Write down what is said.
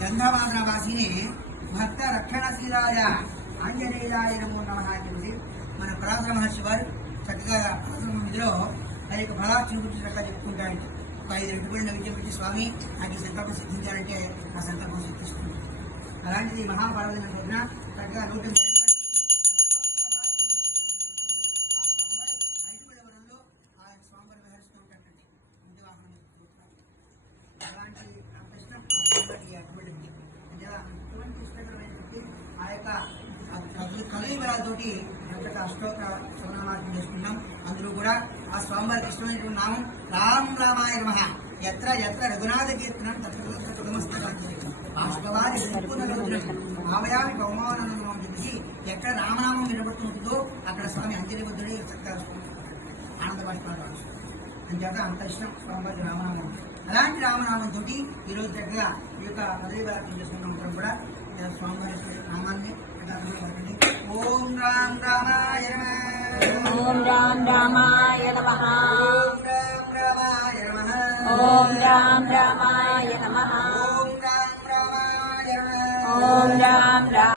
గంధమాదన వాసిని భక్త రక్షణశీలాయ ఆంజనేయాయ నమో నమ అని చెప్పి మన పరాశర మహర్షి వారు చక్కగా ఆశ్రమం మధ్యలో ఆ యొక్క ఫలా గురించి చక్కగా చెప్పుకుంటారంట ఒక ఐదు రెండు కూడా నైవేద్యం పెట్టి స్వామి నాకు ఈ సంకల్పం సిద్ధించాలంటే ఆ సంకల్పం సిద్ధిస్తుంది. అలాంటిది మహాభారతం రోజున చక్కగా నూట అటువంటి ఇష్టకరమైనటువంటి ఆ యొక్క కలయిబరాలతోటి ఎంతటి అష్టోత్తర శరణామార్గం చేసుకున్నాం. అందులో కూడా ఆ స్వామివారికి ఇష్టమైనటువంటి నామం రామ్ రామాయ నమ. ఎత్ర ఎత్ర రఘునాథ కీర్తనం తత్ర కుటుంబస్థానాన్ని బహుమానం అని చెప్పి ఎక్కడ రామనామం నిలబడుతుంటుందో అక్కడ స్వామి అంజలి బుద్ధుడి చక్కగా ఆనంద బాష్పాలు అంచేత అంత ఇష్టం స్వామివారి రామనామం. అలాంటి రామనామంతో ఈరోజు చక్కగా ఈ యొక్క పదవి వ్యాప్తం చేసుకున్న కూడా ఓం రామ్ రామాయ నమః. ఓం రామ్ రామాయ నమః ఓం రామ్ రామాయ నమః. ఓం రామ్ రామ్